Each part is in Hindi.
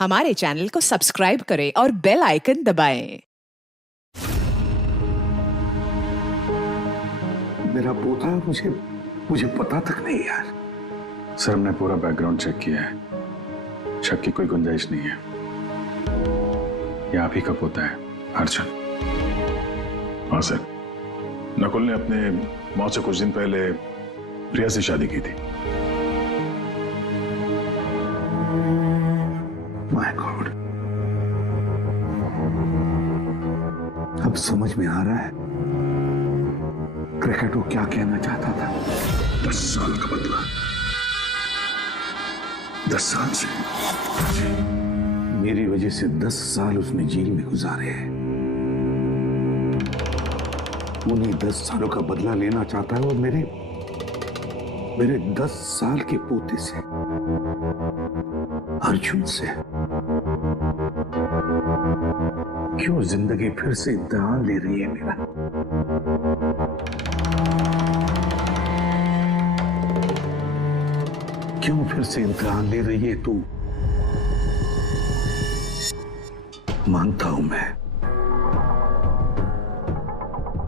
हमारे चैनल को सब्सक्राइब करें और बेल आइकन दबाएं। मेरा पोता मुझे मुझे पता तक नहीं यार। सर हमने पूरा बैकग्राउंड चेक किया है, शक की कोई गुंजाइश नहीं है। ये आप ही का पोता है अर्जुन। हाँ सर, नकुल ने अपने मौत से कुछ दिन पहले प्रिया से शादी की थी। माय गॉड, अब समझ में आ रहा है क्रिकेट वो क्या कहना चाहता था। 10 साल का बदला, 10 साल से। मेरी वजह से 10 साल उसने जेल में गुजारे हैं। उन्हीं 10 सालों का बदला लेना चाहता है और मेरे 10 साल के पोते से, अर्जुन से। क्यों जिंदगी फिर से इम्तिहान ले रही है मेरा? क्यों फिर से इम्तिहान ले रही है तू? मानता हूं मैं,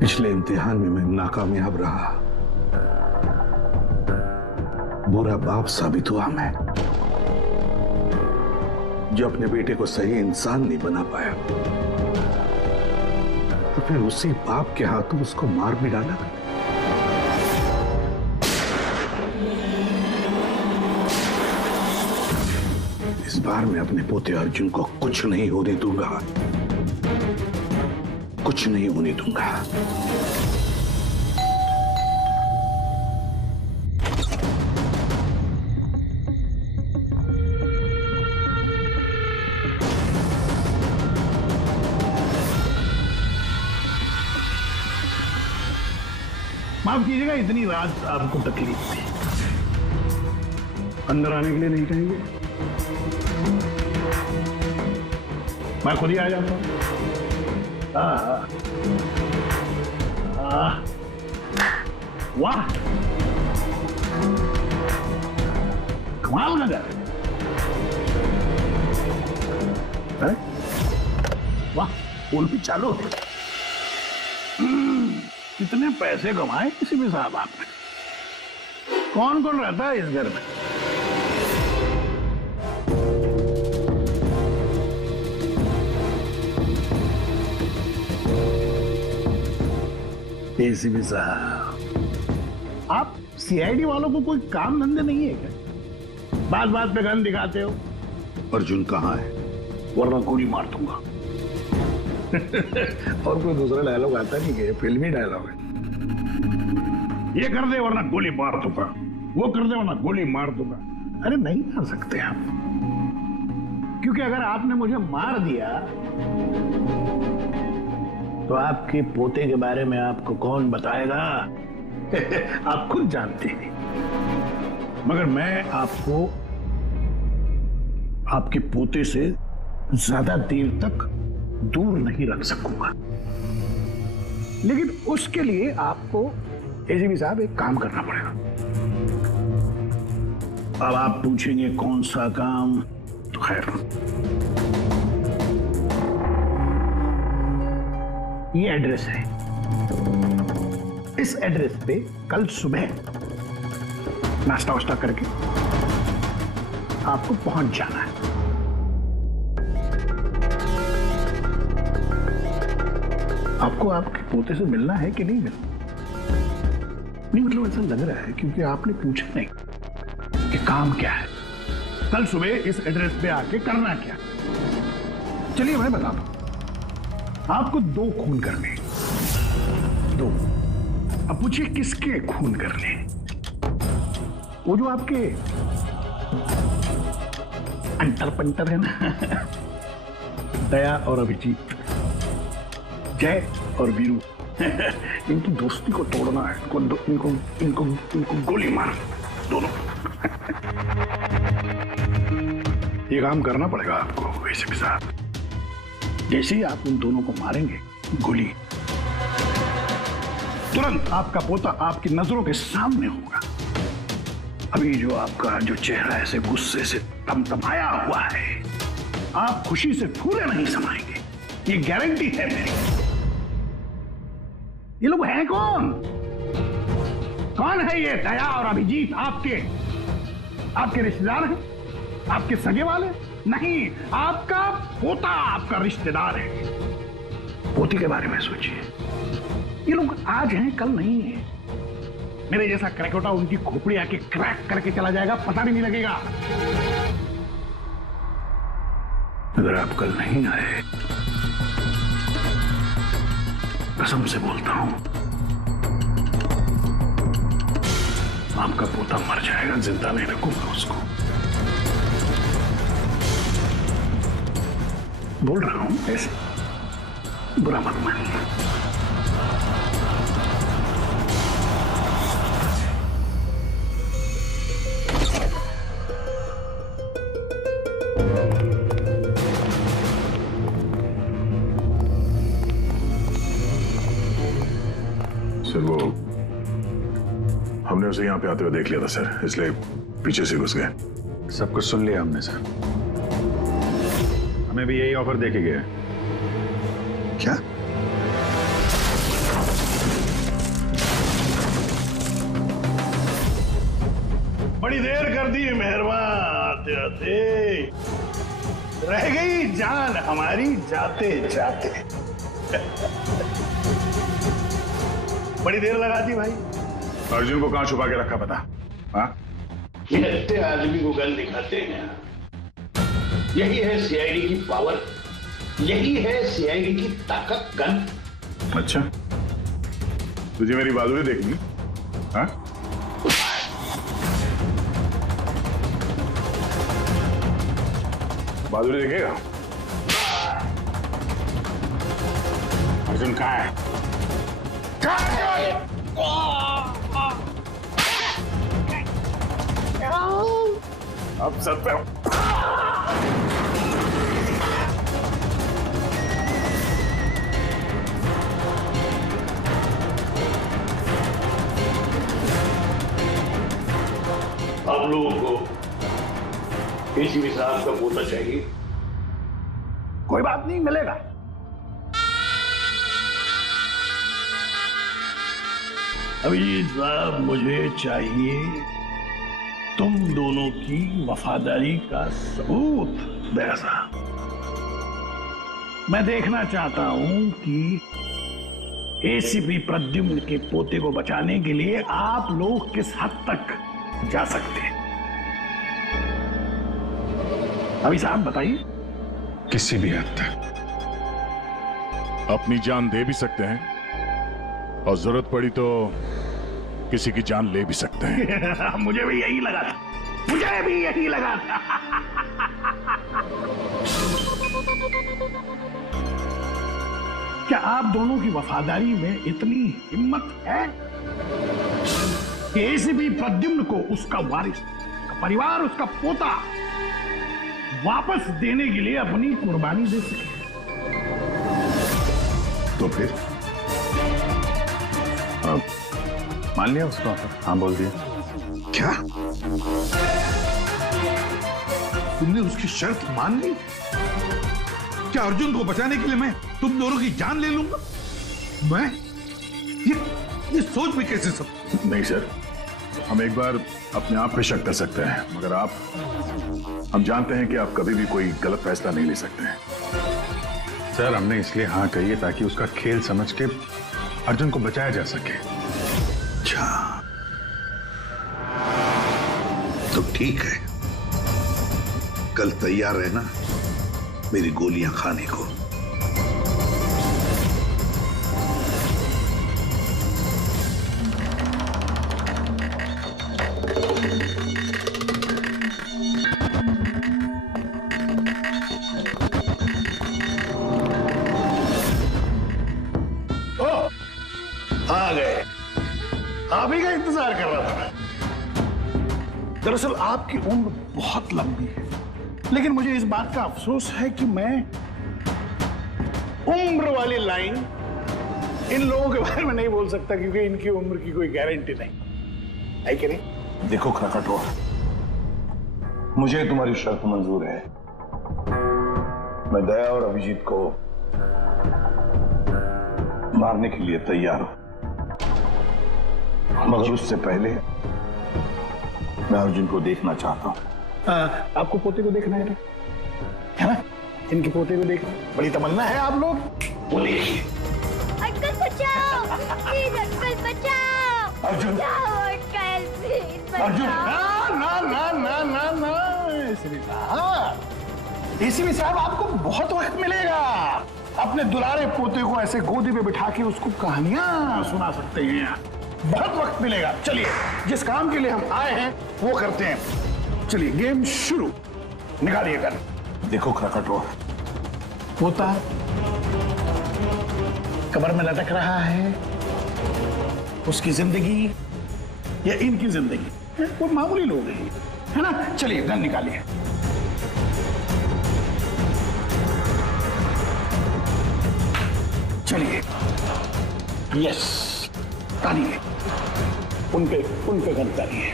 पिछले इम्तिहान में मैं नाकामयाब रहा, बुरा बाप साबित हुआ मैं, जो अपने बेटे को सही इंसान नहीं बना पाया। तो फिर उसी बाप के हाथों उसको मार भी डाला। इस बार मैं अपने पोते अर्जुन को कुछ नहीं होने दूंगा, कुछ नहीं होने दूंगा। माफ कीजिएगा, इतनी रात आपको तकलीफ थी। अंदर आने के लिए नहीं कहेंगे? मैं खुद ही आ जाता हूँ। वाह, कमाल का घर है। वाह, पुल भी चालू है। कितने पैसे कमाए किसी भी साहब आपने? कौन कौन रहता है इस घर में? एसीपी साहब, आप सीआईडी वालों को कोई काम धंधे नहीं है क्या? बात बात पे गन दिखाते हो। अर्जुन कहाँ है? वरना गोली मार दूंगा। और कोई दूसरा डायलॉग आता नहीं है, फिल्मी डायलॉग है। ये कर दे वरना गोली मार दूंगा, वो कर दे वरना गोली मार दूंगा। अरे नहीं मार सकते आप, क्योंकि अगर आपने मुझे मार दिया तो आपके पोते के बारे में आपको कौन बताएगा? आप खुद जानते हैं। मगर मैं आपको आपके पोते से ज्यादा देर तक दूर नहीं रख सकूंगा, लेकिन उसके लिए आपको एसीपी साहब एक काम करना पड़ेगा। अब आप पूछेंगे कौन सा काम, तो खैर, ये एड्रेस है। इस एड्रेस पे कल सुबह नाश्ता वाश्ता करके आपको पहुंच जाना है। आपको आपके पोते से मिलना है कि नहीं मिलना? नहीं, मतलब ऐसा लग रहा है क्योंकि आपने पूछा नहीं कि काम क्या है, कल सुबह इस एड्रेस पे आके करना क्या। चलिए मैं बताता हूं। आपको 2 खून करने, 2। अब पूछिए किसके खून करने? वो जो आपके अंटर पंटर है ना, दया और अभिजीत, जय और वीरू। इनकी दोस्ती को तोड़ना है। इनको गोली मार दोनों। ये काम करना पड़ेगा आपको एसीपी साहब। जैसे ही आप उन दोनों को मारेंगे गोली, तुरंत आपका पोता आपकी नजरों के सामने होगा। अभी जो आपका जो चेहरा ऐसे गुस्से से तमतमाया हुआ है, आप खुशी से फूले नहीं समाएंगे, ये गारंटी है मेरी। ये लोग हैं कौन? कौन है ये दया और अभिजीत? आपके रिश्तेदार हैं? आपके सगे वाले? नहीं, आपका पोता आपका रिश्तेदार है। पोती के बारे में सोचिए। ये लोग आज हैं, कल नहीं है। मेरे जैसा क्रैकोटा उनकी खोपड़ी आके क्रैक करके चला जाएगा, पता भी नहीं लगेगा। अगर आप कल नहीं आए, कसम से बोलता हूं, आपका पोता मर जाएगा, जिंदा नहीं रखूंगा उसको। बोल रहा हूं ऐसे, बुरा मत मानिए। सर वो हमने उसे यहाँ पे आते हुए देख लिया था सर, इसलिए पीछे से घुस गए। सब कुछ सुन लिया हमने सर, हमें भी यही ऑफर दे के गया। क्या? बड़ी देर कर दी मेहरबान, आते आते रह गई जान हमारी जाते जाते। बड़ी देर लगा दी भाई। अर्जुन को कहाँ छुपा के रखा पता? हाँ, ये अच्छे आदमी को गन दिखाते हैं। यही है सीआईडी की पावर, यही है सीआईडी की ताकत। गन। अच्छा, तुझे मेरी बहादुरी देखनी? हाँ, बहादुरी देखेगा? अर्जुन कहाँ है? अब सर पे आप लोगों को एसीपी साहब का पोता चाहिए? कोई बात नहीं, मिलेगा। अभिजीत साहब, मुझे चाहिए तुम दोनों की वफादारी का सबूत। दया साहब, मैं देखना चाहता हूं कि एसीपी प्रद्युम्न के पोते को बचाने के लिए आप लोग किस हद तक जा सकते हैं। अभी साहब बताइए। किसी भी हद तक। अपनी जान दे भी सकते हैं और जरूरत पड़ी तो किसी की जान ले भी सकते हैं। मुझे भी यही लगा था, मुझे भी यही लगा था। क्या आप दोनों की वफादारी में इतनी हिम्मत है कि एसीपी प्रद्युम्न को उसका वारिस, परिवार, उसका पोता वापस देने के लिए अपनी कुर्बानी दे सके? तो फिर मान लिया उसको? हाँ बोल दिया। क्या? तुमने उसकी शर्त मान ली? क्या अर्जुन को बचाने के लिए मैं तुम दोनों की जान ले लूंगा? मैं ये सोच भी कैसे सकता? नहीं सर, हम एक बार अपने आप पे शक कर सकते हैं, मगर हम जानते हैं कि आप कभी भी कोई गलत फैसला नहीं ले सकते हैं। सर हमने इसलिए हाँ कही है ताकि उसका खेल समझ के अर्जुन को बचाया जा सके। अच्छा, तो ठीक है, कल तैयार रहना मेरी गोलियां खाने को। आ गए, आप ही का इंतजार कर रहा था मैं। दरअसल आपकी उम्र बहुत लंबी है, लेकिन मुझे इस बात का अफसोस है कि मैं उम्र वाली लाइन इन लोगों के बारे में नहीं बोल सकता, क्योंकि इनकी उम्र की कोई गारंटी नहीं है कि नहीं। देखो खटखटो, मुझे तुम्हारी शर्त मंजूर है, मैं दया और अभिजीत को मारने के लिए तैयार हूं, मगर उससे पहले मैं अर्जुन को देखना चाहता हूं। आपको पोते को देखना है ना? इनके पोते को देखना बड़ी तमन्ना है आप लोग। बोलिए अंकल बचाओ, प्लीज अंकल बचाओ। अर्जुन। बचाओ अंकल, प्लीज अर्जुन। बचाओ। ना एसीपी साहब आपको बहुत वक्त मिलेगा। अपने दुलारे पोते को ऐसे गोदी में बिठा के उसको कहानियां सुना सकते हैं। बहुत वक्त मिलेगा। चलिए, जिस काम के लिए हम आए हैं वो करते हैं। चलिए, गेम शुरू। निकालिए गन। देखो क्रकटो, पोता कमर में लटक रहा है। उसकी जिंदगी या इनकी जिंदगी, वो मामूली लोग हैं, है ना? चलिए, गन निकालिए। चलिए, यस, तालिए। उनके गन तालिए।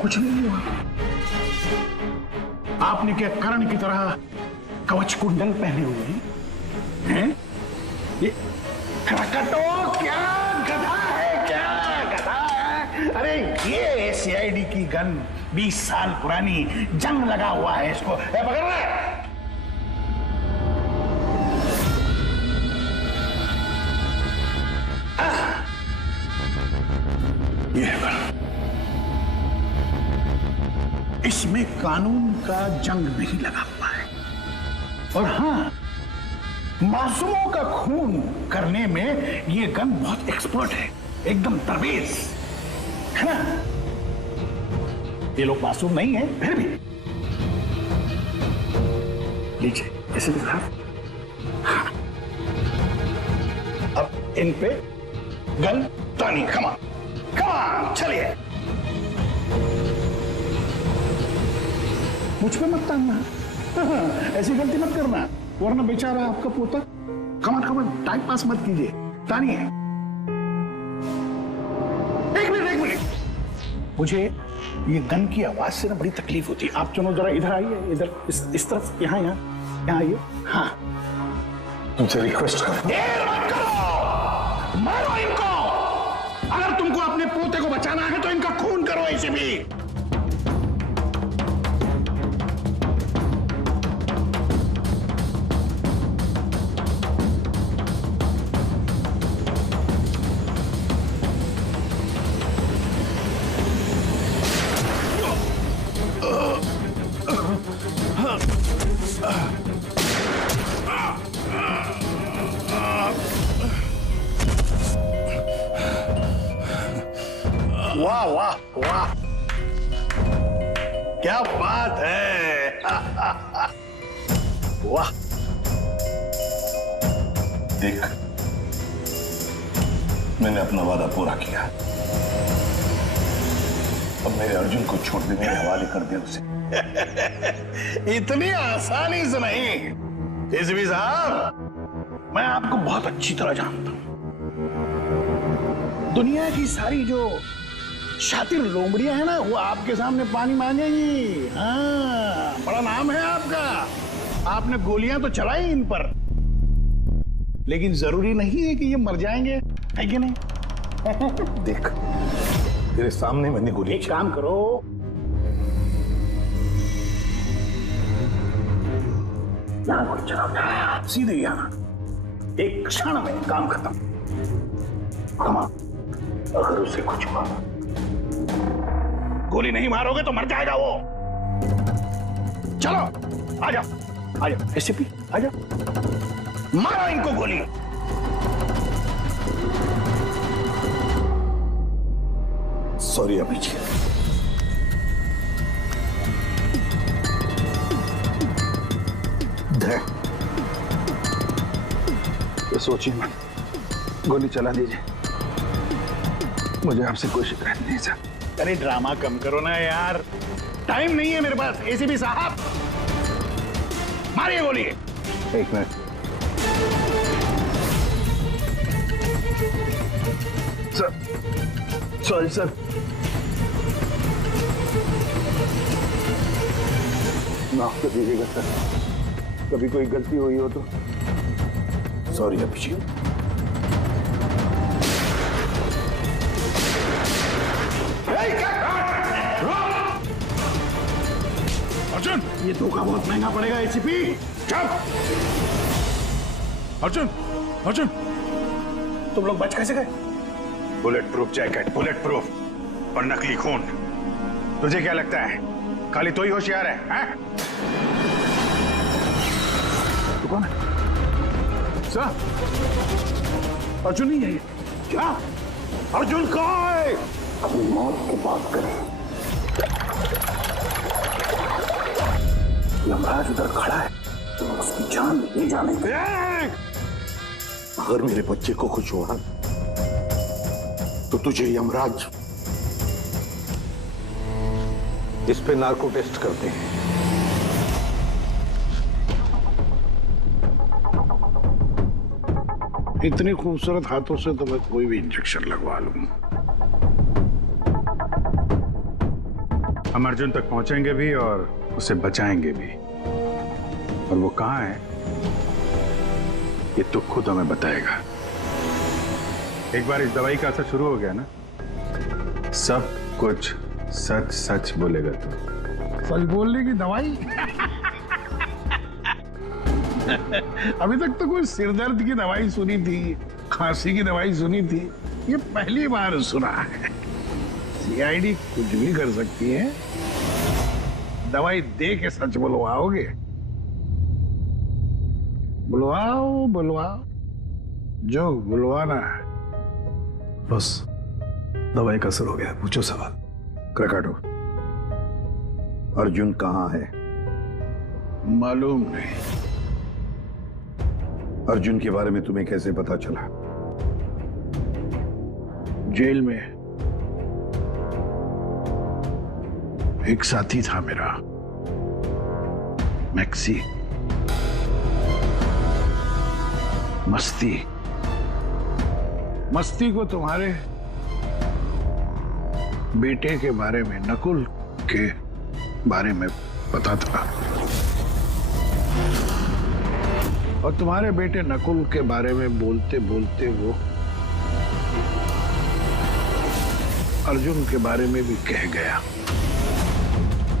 कुछ नहीं हुआ। आपने क्या कर्ण की तरह कवच कुंडल पहने हुए हैं? ये क्रकटो क्या गधा है? क्या गधा है? अरे ये सीआईडी की गन 20 साल पुरानी, जंग लगा हुआ है इसको। पकड़ रहा है? ये इसमें कानून का जंग नहीं लगा हुआ है। और हां, मासूमों का खून करने में ये गन बहुत एक्सपर्ट है, एकदम तरबेज है ना? ये लोग मासूम नहीं है, फिर भी लीजिए ऐसे दिखा। हाँ। अब इन पे गन तानी। कमा कमा, चलिए। मुझ पे मत तानना, ऐसी गलती मत करना, वरना बेचारा आपका पोता। कमान टाइम पास मत कीजिए, तानिए। एक मिनट। मुझे ये गन की आवाज से ना बड़ी तकलीफ होती है। आप दोनों जरा इधर आइए, इधर इस तरफ, यहाँ आइए। हाँ, तुमसे रिक्वेस्ट कर, मत करो, मारो इनको। अगर तुमको अपने पोते को बचाना है तो इनका खून करो। ऐसे भी वाह वाह वाह, क्या बात है। वाह, देख, मैंने अपना वादा पूरा किया। अब मेरे अर्जुन को छोड़ दे, मेरे हवाले कर दे उसे। इतनी आसानी से नहीं एसीपी साहब, मैं आपको बहुत अच्छी तरह जानता हूं। दुनिया की सारी जो शातिर लोमड़ियां हैं ना, वो आपके सामने पानी मांगेंगी। हाँ, बड़ा नाम है आपका। आपने गोलियां तो चलाई इन पर, लेकिन जरूरी नहीं है कि ये मर जाएंगे, है कि नहीं? देख, तेरे सामने मैंने गोली। एक काम करो, यहां गोली चलाओ, सीधे यहां। एक क्षण में काम खत्म। कमा, अगर उसे कुछ हुआ, गोली नहीं मारोगे तो मर जाएगा वो। चलो, आ जाओ एसीपी, आ जाओ, मारो इनको गोली। सॉरी अभिजीत, तो सोचिए मत, गोली चला दीजिए। मुझे आपसे कोई शिकायत नहीं सर। अरे ड्रामा कम करो ना यार, टाइम नहीं है मेरे पास। एसीपी साहब, मारिए गोली। एक मिनट। Sir, sorry sir. माफ कर दीजिएगा सर, कभी कोई गलती हुई हो तो। सॉरी अभिषेक। अर्जुन, ये धोखा बहुत महंगा पड़ेगा एसीपी। चुप। अर्जुन, अर्जुन, तुम लोग बच कैसे गए? Bullet proof jacket, bullet proof और नकली खून। तुझे क्या लगता है खाली तो ही होशियार है, हैं? तू कौन है? सर, अर्जुन नहीं है ये। क्या? अर्जुन कहाँ है? अपनी मौत की बात करें। यमराज उधर खड़ा है, तो उसकी जान ले जाने के। अगर मेरे बच्चे को कुछ हुआ तो तुझे यमराज इस पे नार्को टेस्ट करते हैं। इतनी खूबसूरत हाथों से तो मैं कोई भी इंजेक्शन लगवा लूंगा। हम अर्जुन तक पहुंचेंगे भी और उसे बचाएंगे भी। और वो कहाँ है ये तो खुद हमें बताएगा। एक बार इस दवाई का असर शुरू हो गया ना, सब कुछ सच सच बोलेगा तू। सच बोलने की दवाई? अभी तक तो कोई सिरदर्द की दवाई सुनी थी, खांसी की दवाई सुनी थी, ये पहली बार सुना है। सीआईडी कुछ भी कर सकती है। दवाई दे के सच बुलवाओगे? बुलवाओ बुलवाओ, जो बुलवाना है। बस दवाई का असर हो गया, पूछो सवाल। क्रकाटो, अर्जुन कहाँ है? मालूम नहीं। अर्जुन के बारे में तुम्हें कैसे पता चला? जेल में एक साथी था मेरा, मैक्सी। मस्ती को तुम्हारे बेटे के बारे में, नकुल के बारे में पता था, और तुम्हारे बेटे नकुल के बारे में बोलते बोलते वो अर्जुन के बारे में भी कह गया।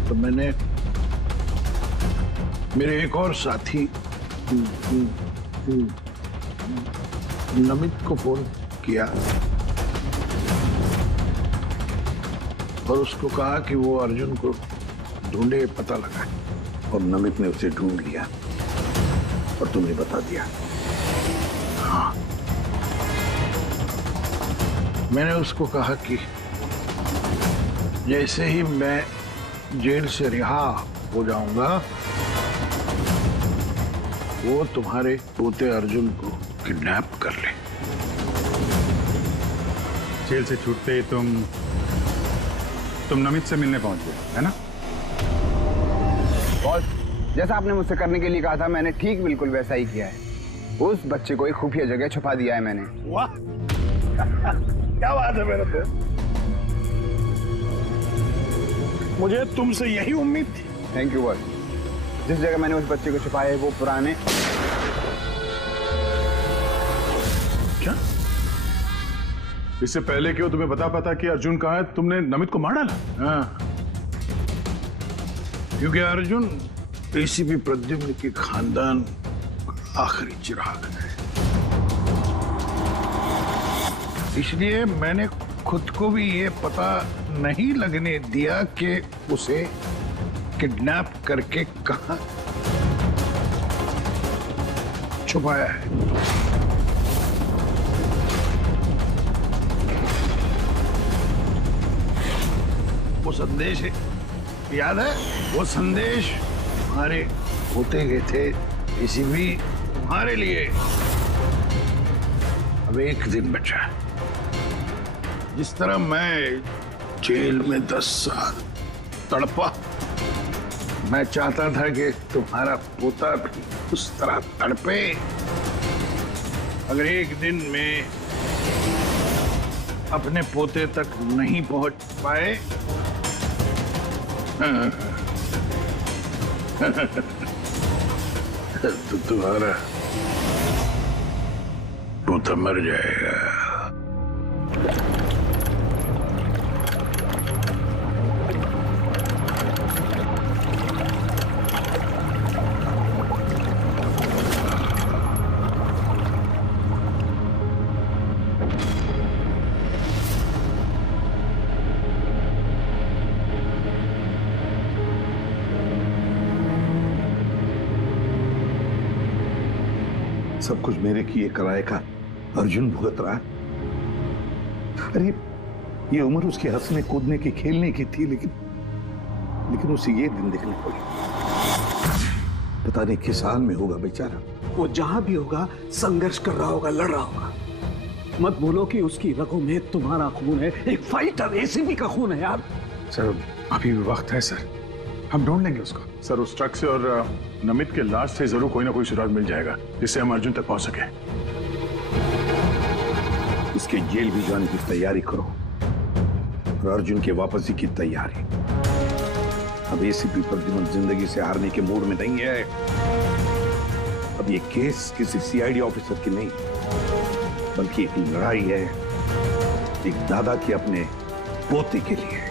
तो मैंने मेरे एक और साथी नमित को फोन किया और उसको कहा कि वो अर्जुन को ढूंढे, पता लगाए। और नमित ने उसे ढूंढ लिया और तुमने बता दिया। हाँ, मैंने उसको कहा कि जैसे ही मैं जेल से रिहा हो जाऊंगा, वो तुम्हारे पोते अर्जुन को किडनैप कर ले। जेल से छूटते ही तुम नमित से मिलने पहुंच गए, है ना? बॉस, जैसा आपने मुझसे करने के लिए कहा था, मैंने ठीक बिल्कुल वैसा ही किया है। उस बच्चे को एक खुफिया जगह छुपा दिया है मैंने। वाह क्या बात है मेरे पे। मुझे तुमसे यही उम्मीद थी। Thank you boss. जिस जगह मैंने उस बच्चे को छुपाया है वो पुराने। क्या? इससे पहले क्यों तुम्हें पता कि अर्जुन कहाँ है, तुमने नमित को मार डाला? हाँ, क्योंकि अर्जुन एसीपी प्रद्युम्न की खानदान आखिरी चिराग है। इसलिए मैंने खुद को भी ये पता नहीं लगने दिया कि उसे किडनैप करके कहां छुपाया है। वो संदेश याद है? वो संदेश तुम्हारे होते गए थे, इसी भी तुम्हारे लिए। अब एक दिन बचा। जिस तरह मैं जेल में 10 साल तड़पा, मैं चाहता था कि तुम्हारा पोता भी उस तरह तड़पे। अगर एक दिन में अपने पोते तक नहीं पहुंच पाए तो तुम्हारा पोता मर जाएगा। सब कुछ मेरे किए कराए का अर्जुन भुगत रहा है। अरे ये उम्र उसके हंसने कूदने की खेलने की थी, लेकिन उसे ये दिन देखने पड़े। पता नहीं किस हाल में होगा बेचारा। वो जहां भी होगा संघर्ष कर रहा होगा, लड़ रहा होगा। मत बोलो कि उसकी रगों में तुम्हारा खून है। एक फाइटर एसीपी का खून है यार। सर अभी भी वक्त है सर, हम ढूंढ लेंगे उसको। सर उस ट्रक से और नमित के लाश से जरूर कोई ना कोई सुराग मिल जाएगा जिससे हम अर्जुन तक पहुंच सके। इसके जेल भी जाने की तैयारी करो और अर्जुन के वापसी की तैयारी। अब एसीपी प्रद्युमन जिंदगी से हारने के मूड में नहीं है। अब ये केस किसी सीआईडी ऑफिसर की नहीं, बल्कि एक लड़ाई है एक दादा के अपने पोते के लिए।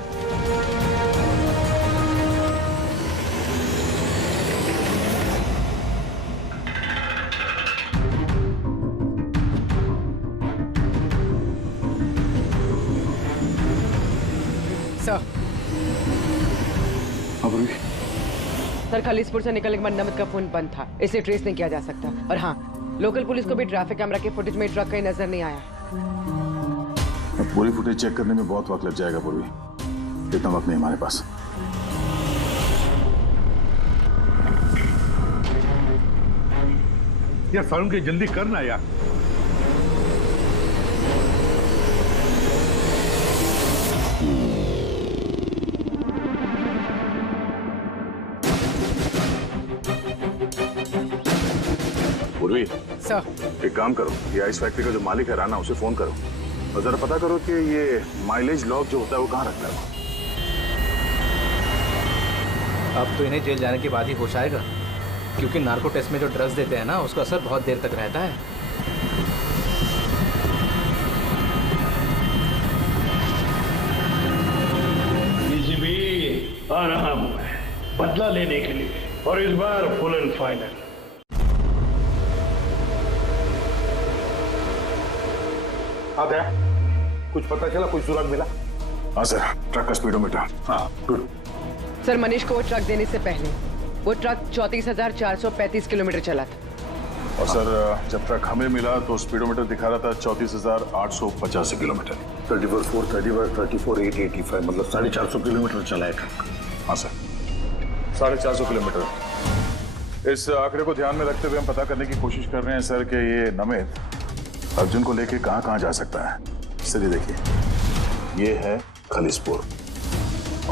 सर खलीसपुर से निकलने के बाद नमित का फोन बंद था, इसे ट्रेस नहीं किया जा सकता। और हाँ, लोकल पुलिस को भी ट्रैफिक कैमरा के फुटेज में ट्रक कहीं नजर नहीं आया। अब पूरी फुटेज चेक करने में बहुत वक्त लग जाएगा पूर्वी, इतना वक्त नहीं हमारे पास। यार सारुण के जल्दी करना यार। पूर्वी सर एक काम करो, ये आइस फैक्ट्री का जो मालिक है राना, उसे फोन करो और जरा पता करो कि ये माइलेज लॉग जो होता है वो कहाँ रखता है। अब तो इन्हें जेल जाने के बाद ही होश आएगा, क्योंकि नार्को टेस्ट में जो ड्रग्स देते हैं ना, उसका असर बहुत देर तक रहता है। डीजीपी आ रहा हूं मैं बदला लेने के लिए, और इस बार फुल एंड फाइनल। हाँ क्या कुछ पता चला, कोई सुराग मिला? हाँ सर, ट्रक का स्पीडोमीटर। हाँ गुड। सर मनीष को वो ट्रक देने से पहले वो ट्रक 34,435 किलोमीटर चला था। और सर जब ट्रक हमें मिला तो स्पीडोमीटर दिखा रहा था 34,885 किलोमीटर। 34,885 मतलब 450 किलोमीटर चला है ट्रक। हाँ सर, 450 किलोमीटर। इस आंकड़े को ध्यान में रखते हुए हम पता करने की कोशिश कर रहे हैं सर कि ये नमित अर्जुन को लेके कहाँ कहाँ जा सकता है। चलिए देखिए, ये है खलीसपुर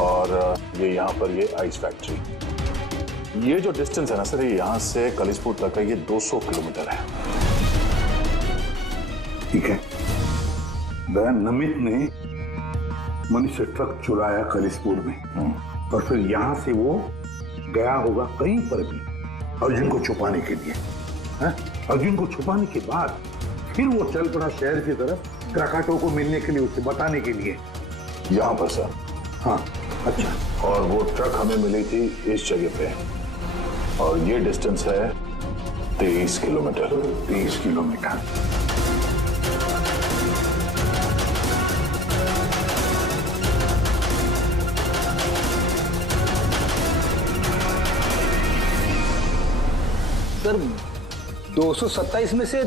और ये यहाँ पर ये आइस फैक्ट्री। ये जो डिस्टेंस है ना सर, ये यहाँ से खलीसपुर तक का ये 200 किलोमीटर है। ठीक है, नमित ने मनीष से ट्रक चुराया खलीसपुर में और फिर यहां से वो गया होगा कहीं पर भी अर्जुन को छुपाने के लिए। अर्जुन को छुपाने के बाद फिर वो चल पड़ा शहर की तरफ क्राकाटो को मिलने के लिए, उसे बताने के लिए। यहाँ पर सर? हाँ। अच्छा। और वो ट्रक हमें मिली थी इस जगह पे और ये डिस्टेंस है 23 किलोमीटर। 23 किलोमीटर। सर 227 में से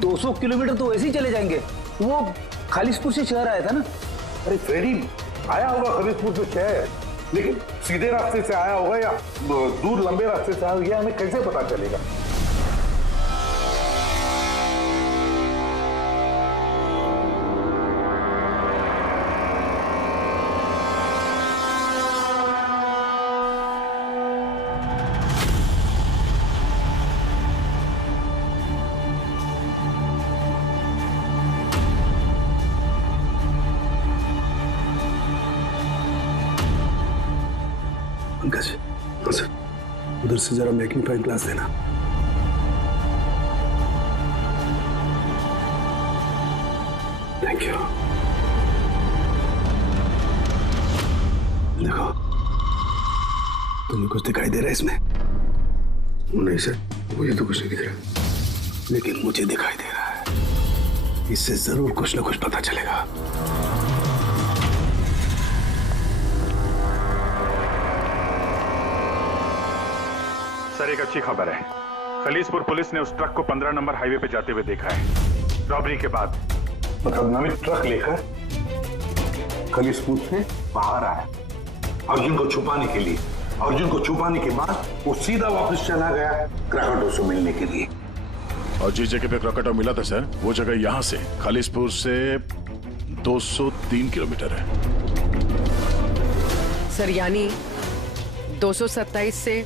200 किलोमीटर तो वैसे ही चले जाएंगे। वो खालिसपुर से शहर आया था ना। अरे फ्रेडी, आया होगा खालिसपुर से शहर, लेकिन सीधे रास्ते से आया होगा या दूर लंबे रास्ते से आया होगा, हमें कैसे पता चलेगा? उधर से जरा मैग्नीफाइंग ग्लास देना। Thank you. देखो, तुम्हें कुछ दिखाई दे रहा है इसमें? नहीं सर, मुझे तो कुछ नहीं दिख रहा, लेकिन मुझे दिखाई दे रहा है। इससे जरूर कुछ ना कुछ पता चलेगा। सर, एक अच्छी खबर है। खलीसपुर पुलिस ने उस ट्रक को 15 नंबर हाईवे पे जाते हुए देखा है, रॉबरी के बाद। मतलब नमित ट्रक लेकर खलीसपुर से बाहर आया अर्जुन को छुपाने के लिए। अर्जुन को छुपाने के बाद वो सीधा वापस चला गया क्रैकेटो से मिलने के लिए। और जिस जगह पे क्रैकेटो मिला था सर, वो जगह यहाँ से खलीसपुर से 203 किलोमीटर है। सर, यानी 227 से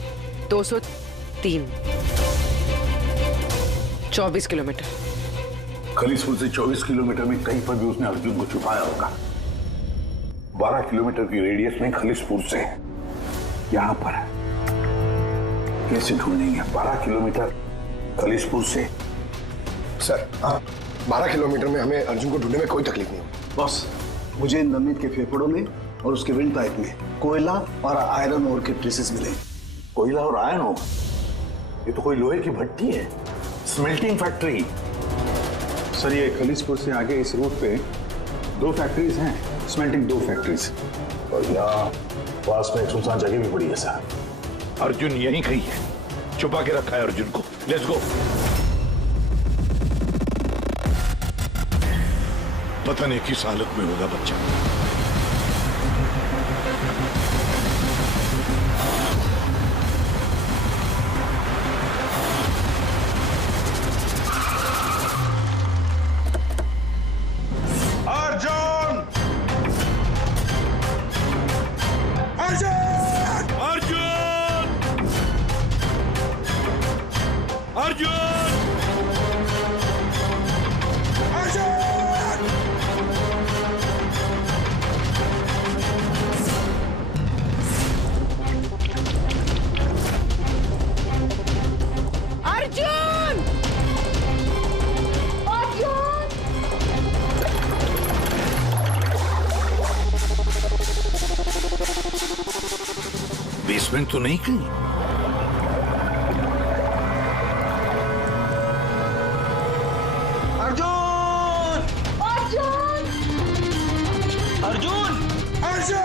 203, 24 किलोमीटर। खलीसपुर से 24 किलोमीटर में कहीं पर भी उसने अर्जुन को छुपाया होगा। 12 किलोमीटर की रेडियस में खलीसपुर से यहां पर है। कैसे ढूंढेंगे 12 किलोमीटर खलीसपुर से? सर, 12 किलोमीटर में हमें अर्जुन को ढूंढने में कोई तकलीफ नहीं होगी। बॉस, मुझे नमित के फेफड़ों में और उसके विंड पाइप में कोयला और आयरन ओर के ट्रेसेस मिले। कोयला और आयरन ओर? ये तो कोई लोहे की भट्टी है, स्मेल्टिंग फैक्ट्री। सर, ये खलीसपुर से आगे इस रूट पे 2 फैक्ट्रीज हैं, स्मेल्टिंग 2 फैक्ट्रीज। और यहाँ पास में एक सुनसान जगह भी पड़ी है सर। अर्जुन यहीं कहीं है, छुपा के रखा है अर्जुन को। Let's go. पता नहीं किस हालत में होगा बच्चा। बेसमेंट तो नहीं कहीं? अर्जुन! अर्जुन! अर्जुन! अर्जुन!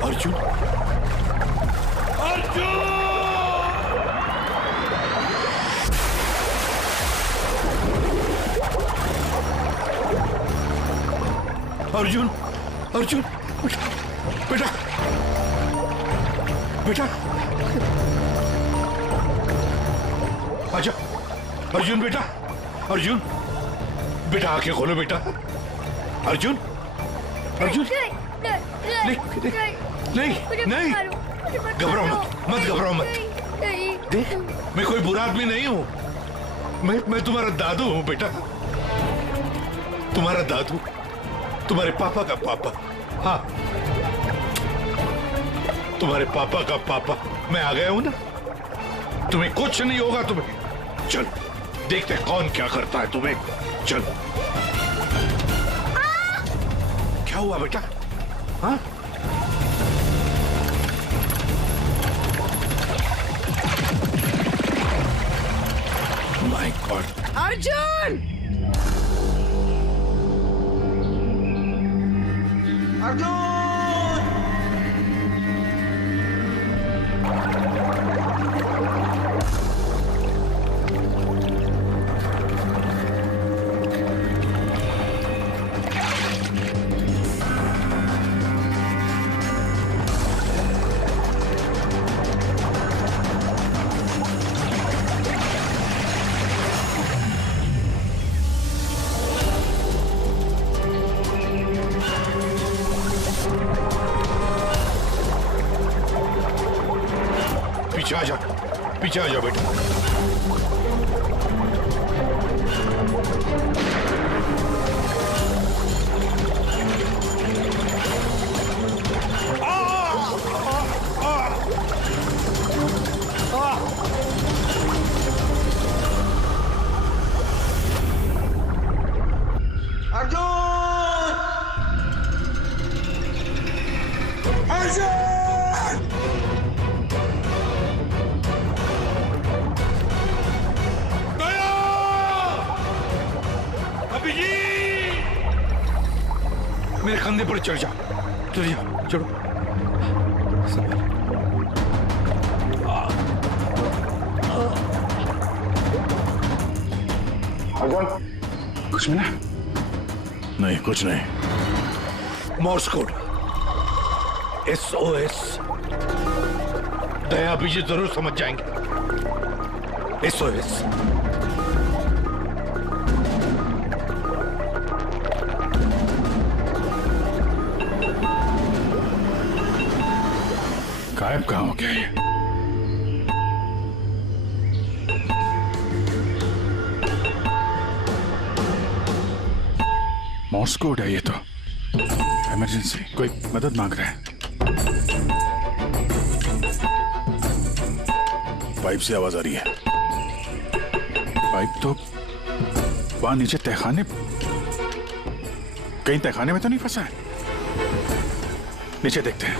अर्जुन! अर्जुन! अर्जुन! बेटा, बेटा, आजा। अर्जुन बेटा, अर्जुन बेटा, आंखें खोलो बेटा। अर्जुन, अर्जुन, नहीं, नहीं, घबराओ मत घबराओ मत। देख, मैं कोई बुरा आदमी नहीं हूं। मैं तुम्हारा दादू हूं बेटा, तुम्हारा दादू, तुम्हारे पापा का पापा। हाँ, तुम्हारे पापा का पापा। मैं आ गया हूं ना, तुम्हें कुछ नहीं होगा। तुम्हें चल देखते कौन क्या करता है तुम्हें। चल। क्या हुआ बेटा? हाँ, माय गॉड। अर्जुन! अर्जुन! पीछे आ जा, पीछे आ जा बेटा। मेरे कंधे पर चढ़ जा, चढ़ जा, चढ़ो। अर्जुन, कुछ मिला? नहीं, कुछ नहीं। Moore's code SOS। दया बीजी जरूर समझ जाएंगे। SOS। गायब कहाँ हो गया ये? मॉर्स कोड है ये तो। इमरजेंसी, कोई मदद मांग रहा है। पाइप से आवाज आ रही है। पाइप तो वहां नीचे तहखाने, कहीं तहखाने में तो नहीं फंसा है? नीचे देखते हैं।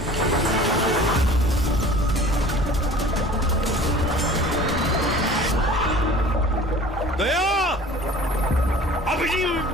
दया, अभिजीत।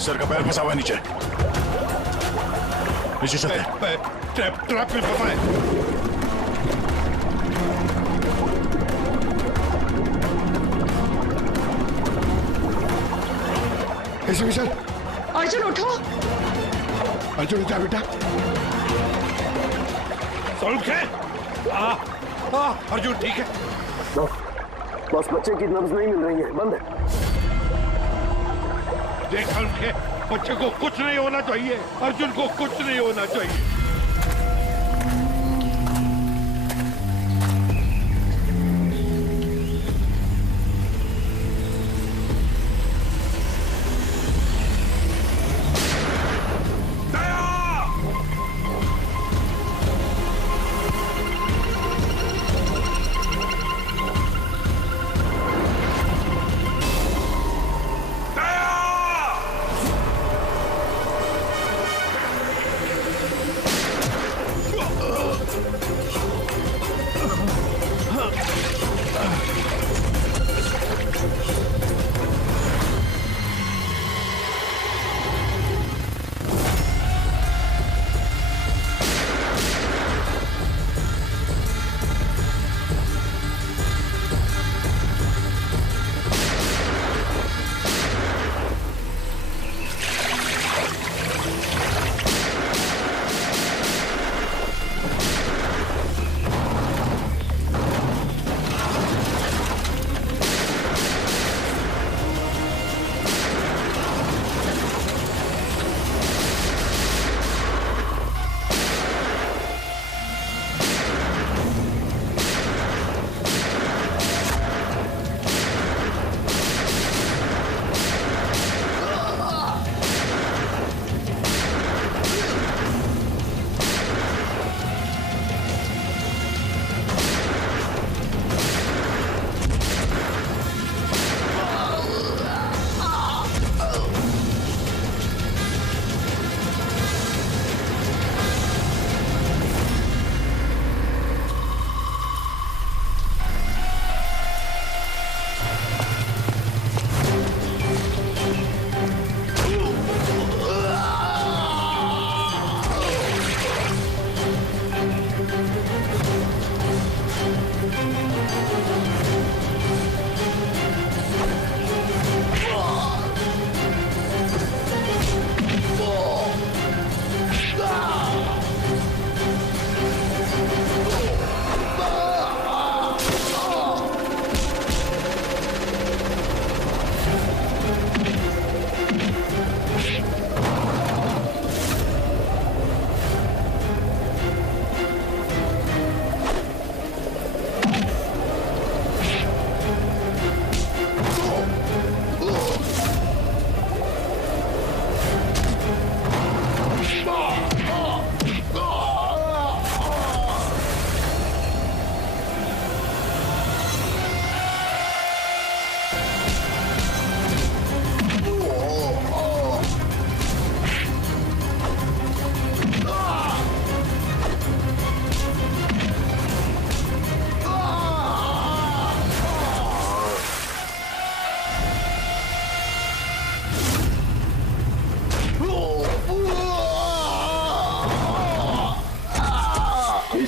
सर का पैर फंसा हुआ है नीचे। नीचे चलते। ट्रैप में फंसा है। ऐसे भी चल। अर्जुन उठो। अर्जुन उठा बेटा। अर्जुन ठीक है। बस बच्चे की नब्ज नहीं मिल रही है, बंद है। देखा उनके बच्चे को कुछ नहीं होना चाहिए, अर्जुन को कुछ नहीं होना चाहिए।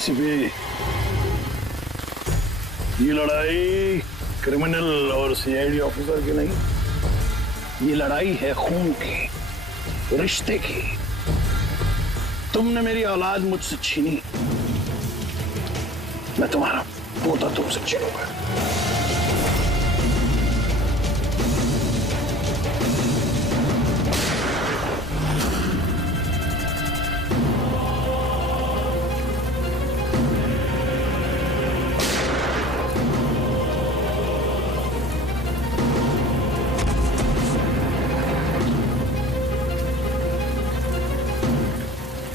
एसीपी, ये लड़ाई क्रिमिनल और सीआईडी ऑफिसर की नहीं, ये लड़ाई है खून की, रिश्ते की। तुमने मेरी औलाद मुझसे छीनी, मैं तुम्हारा पोता तुमसे छीनूंगा।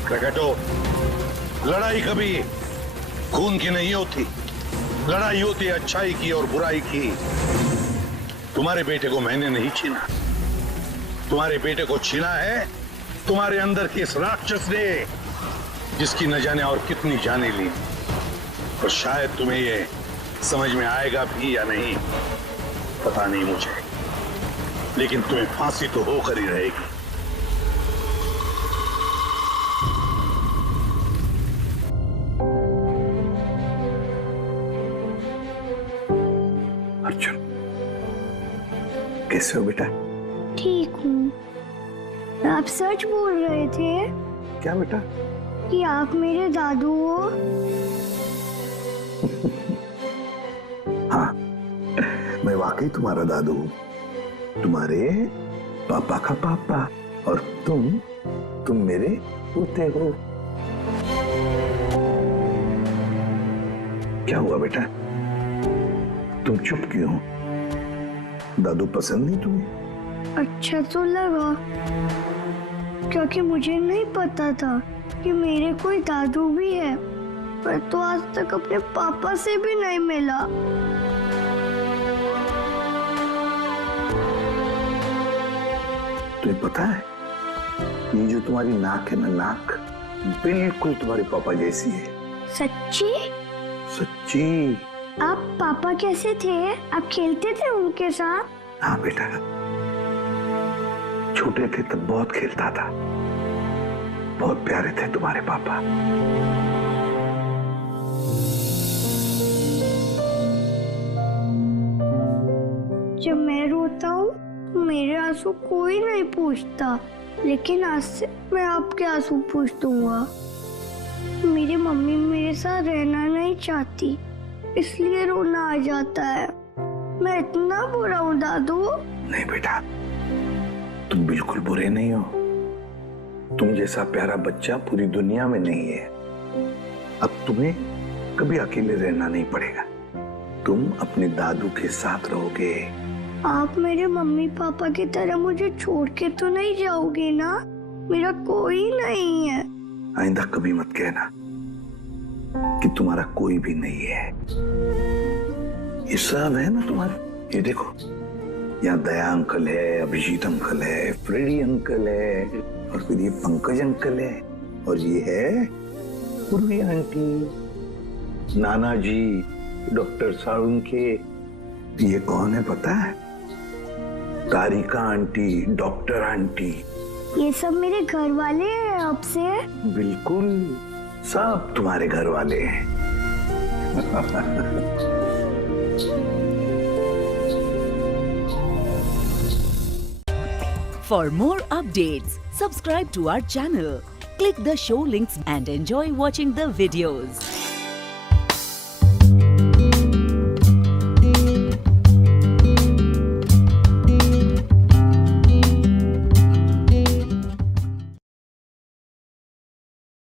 प्रकटो, लड़ाई कभी खून की नहीं होती, लड़ाई होती है अच्छाई की और बुराई की। तुम्हारे बेटे को मैंने नहीं छीना, तुम्हारे बेटे को छीना है तुम्हारे अंदर के इस राक्षस ने, जिसकी न जाने और कितनी जाने ली। और शायद तुम्हें ये समझ में आएगा भी या नहीं पता नहीं मुझे, लेकिन तुम्हें फांसी तो होकर ही रहेगी। अर्जुन, कैसे हो बेटा? ठीक हूँ। आप सच बोल रहे थे? क्या बेटा? कि आप मेरे दादू हो? हाँ, मैं वाकई तुम्हारा दादू हूँ, तुम्हारे पापा का पापा, और तुम मेरे पोते हो। क्या हुआ बेटा, तुम चुप क्यों हो? दादू पसंद नहीं तुम्हें? अच्छा तो लगा, क्योंकि मुझे नहीं पता था कि मेरे कोई दादू भी है, पर तो आज तक अपने पापा से भी नहीं मिला। तुम्हें पता है, ये जो तुम्हारी नाक है ना, नाक बिल्कुल तुम्हारे पापा जैसी है। सच्ची? सच्ची। आप पापा कैसे थे? आप खेलते थे उनके साथ? हाँ बेटा, छोटे थे तब बहुत खेलता था, बहुत प्यारे थे तुम्हारे पापा। जब मैं रोता हूँ मेरे आंसू कोई नहीं पूछता, लेकिन आज से मैं आपके आंसू पूछ दूंगा। मेरी मम्मी मेरे साथ रहना नहीं चाहती, इसलिए रोना आ जाता है। मैं इतना बुरा हूँ दादू? नहीं बेटा, तुम बिल्कुल बुरे नहीं हो। तुम जैसा प्यारा बच्चा पूरी दुनिया में नहीं है। अब तुम्हें कभी अकेले रहना नहीं पड़ेगा, तुम अपने दादू के साथ रहोगे। आप मेरे मम्मी पापा की तरह मुझे छोड़ के तो नहीं जाओगे ना? मेरा कोई नहीं है। आइंदा कभी मत कहना कि तुम्हारा कोई भी नहीं है। ये सब है ना तुम्हारा, ये देखो, यहाँ दया अंकल है, अभिजीत अंकल है, फ्रेडी अंकल है, और फिर ये पंकज अंकल है, और ये है पूर्वी आंटी, नाना जी, डॉक्टर साळुंखे। ये कौन है पता है? तारिका आंटी, डॉक्टर आंटी। ये सब मेरे घर वाले हैं आपसे? बिल्कुल, सब तुम्हारे घर वाले हैं। For more updates, subscribe to our channel, click the show links and enjoy watching the videos.